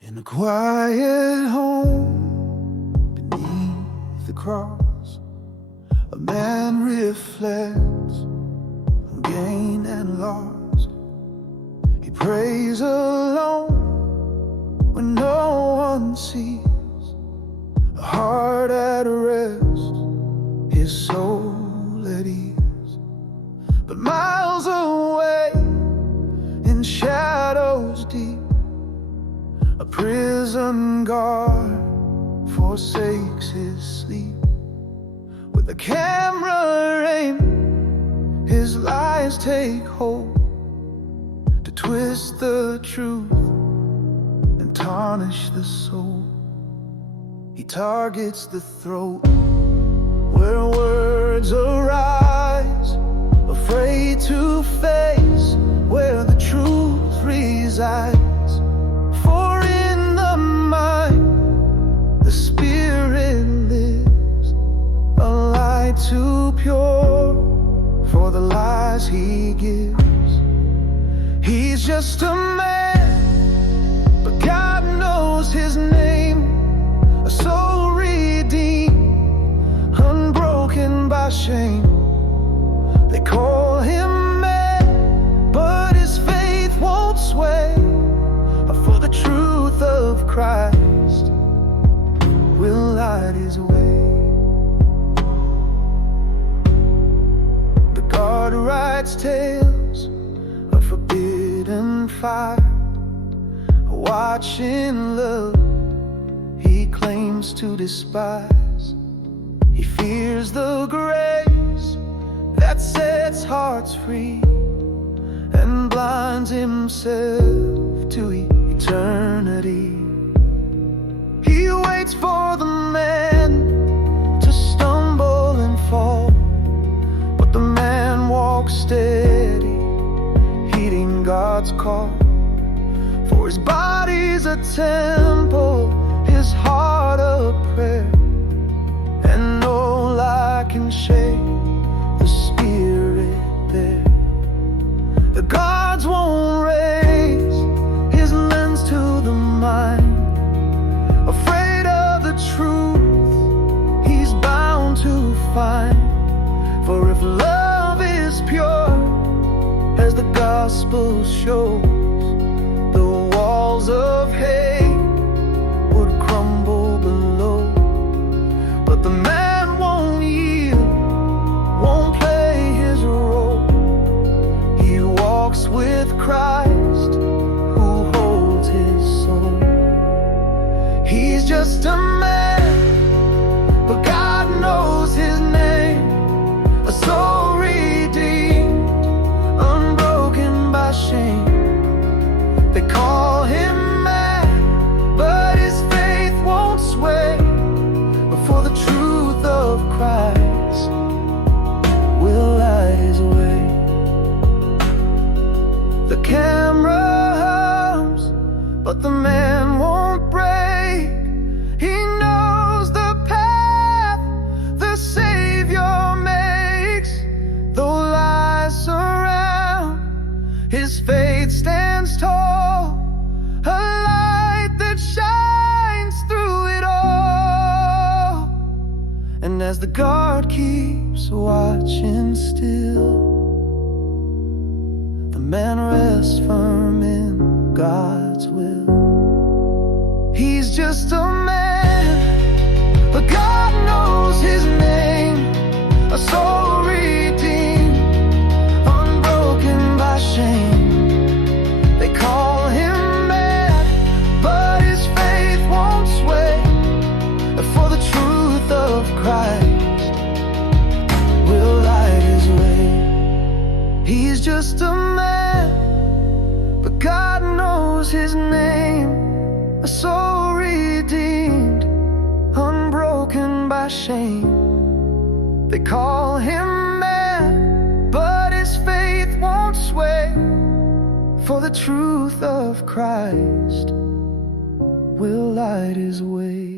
In a quiet home beneath the cross, a man reflects on gain and loss. He prays alone when no one sees, a heart at rest, his soul at ease. But miles away in shadows deep, a prison guard forsakes his sleep. With a camera aim, his lies take hold to twist the truth and tarnish the soul. He targets the throat where words arise, afraid to face where the truth resides. For in the mind, the spirit lives, a light too pure for the lies he gives. He's just a man, but God knows his name, a soul redeemed, unbroken by shame. They call him mad, but his faith won't sway, for the truth of Christ will light his way. The guard writes tales of forbidden fire, watching love he claims to despise. He fears the grace that sets hearts free and blinds himself to eternity. He waits for the man to stumble and fall, but the man walks steady, heeding God's call. For his body's a temple, his heart a prayer, and no lie can shake the spirit there. The gods won't raise his lens to the mind, afraid of the truth he's bound to find. For if love is pure, as the gospel shows, the walls of hate would crumble below. But the man won't yield, won't play his role. He walks with Christ, who holds his soul. He's just a man, but God knows his name, a soul redeemed, unbroken by shame. They call him mad, but his faith won't sway, for the truth of Christ will light his way. The camera hums, but the man won't break. He knows the path the Savior makes. Though lies surround, his faith stands tall, a light that shines through it all. And as the guard keeps watching still, the man rests firm in God's will. He's just a man, but God knows his name, a soul redeemed, unbroken by shame. They call him mad, but his faith won't sway, for the truth of Christ will light his way. He's just a man, but God knows his name, a soul redeemed, unbroken by shame. They call him mad, but his faith won't sway, for the truth of Christ will light his way.